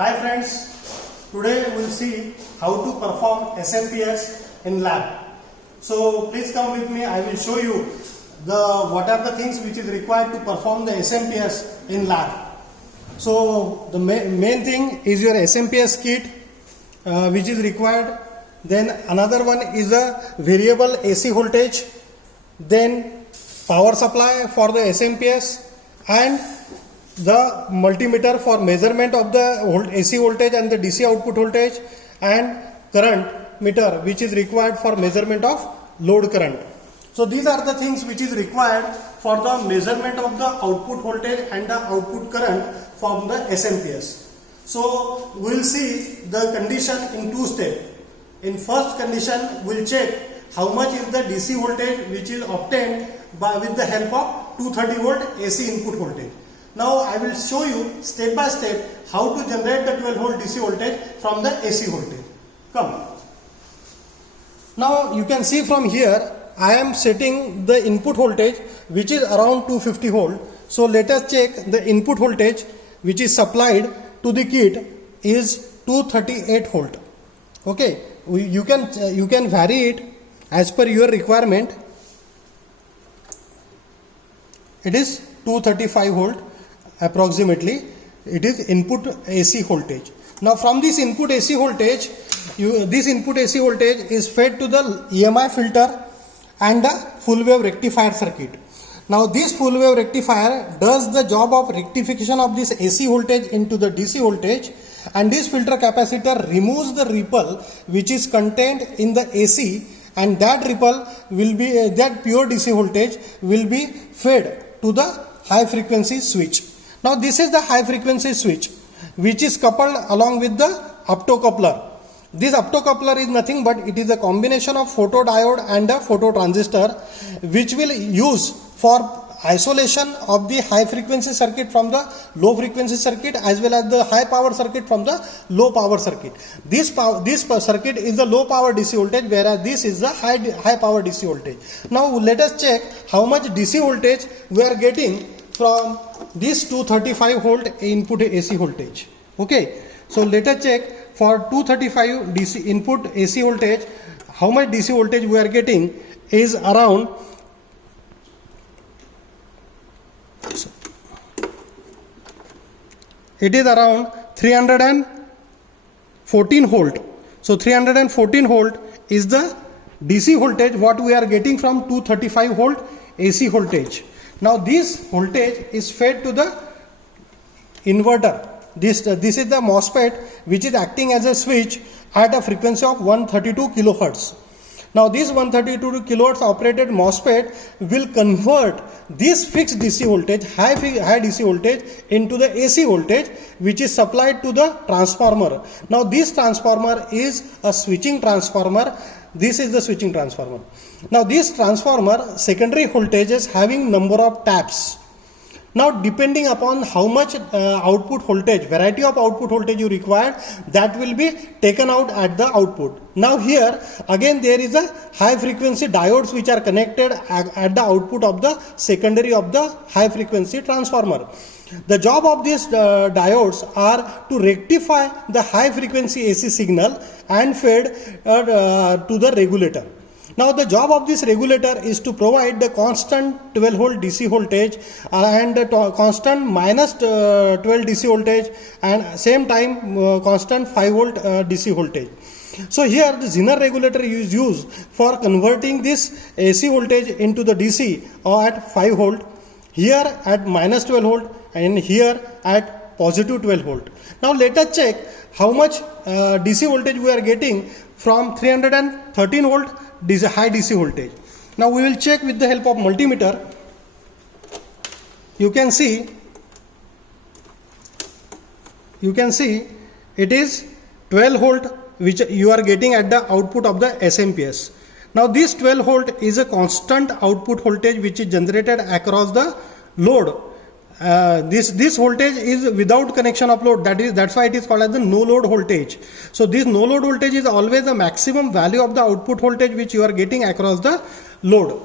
Hi friends, today we will see how to perform SMPS in lab. So please come with me, I will show you what are the things which is required to perform the SMPS in lab. So the main thing is your SMPS kit which is required. Then another one is a variable AC voltage, then power supply for the SMPS and the multimeter for measurement of the AC voltage and the DC output voltage, and current meter which is required for measurement of load current. So these are the things which is required for the measurement of the output voltage and the output current from the SMPS. So we will see the condition in two steps. In first condition, we will check how much is the DC voltage which is obtained with the help of 230 volt AC input voltage. Now I will show you step by step how to generate the 12 volt DC voltage from the AC voltage. Come. Now you can see from here I am setting the input voltage which is around 250 volt. So let us check the input voltage which is supplied to the kit is 238 volt. Okay, you can vary it as per your requirement. It is 235 volt approximately. It is input AC voltage. Now from this input AC voltage, this input AC voltage is fed to the EMI filter and the full wave rectifier circuit. Now this full wave rectifier does the job of rectification of this AC voltage into the DC voltage, and this filter capacitor removes the ripple which is contained in the AC, and that ripple will be that pure DC voltage will be fed to the high frequency switch. Now this is the high frequency switch which is coupled along with the optocoupler. This optocoupler is nothing but it is a combination of photodiode and a phototransistor which will use for isolation of the high frequency circuit from the low frequency circuit, as well as the high power circuit from the low power circuit. This circuit is the low power DC voltage, whereas this is the high power DC voltage. Now let us check how much DC voltage we are getting from this 235 volt input AC voltage. Okay, so let us check for 235 DC input AC voltage how much DC voltage we are getting is around it is around 314 volt. So 314 volt is the DC voltage what we are getting from 235 volt AC voltage. Now this voltage is fed to the inverter. This is the MOSFET which is acting as a switch at a frequency of 132 kilohertz. Now this 132 kilohertz operated MOSFET will convert this fixed DC voltage, high DC voltage, into the AC voltage which is supplied to the transformer. Now this transformer is a switching transformer. This is the switching transformer. Now this transformer secondary voltage is having number of taps. Now depending upon how much output voltage, variety of output voltage you require, that will be taken out at the output. Now here again there is a high frequency diodes which are connected at the output of the secondary of the high frequency transformer. The job of these diodes are to rectify the high frequency AC signal and fed to the regulator. Now the job of this regulator is to provide the constant 12 volt DC voltage and constant minus 12 DC voltage, and same time constant 5 volt DC voltage. So here the Zener regulator is used for converting this AC voltage into the DC or at 5 volt, here at minus 12 volt and here at positive 12 volt. Now let us check how much DC voltage we are getting from 313 volt high DC voltage. Now we will check with the help of multimeter. You can see it is 12 volt which you are getting at the output of the SMPS. Now this 12 volt is a constant output voltage which is generated across the load. This voltage is without connection of load. That's why it is called as the no load voltage. So this no load voltage is always the maximum value of the output voltage which you are getting across the load.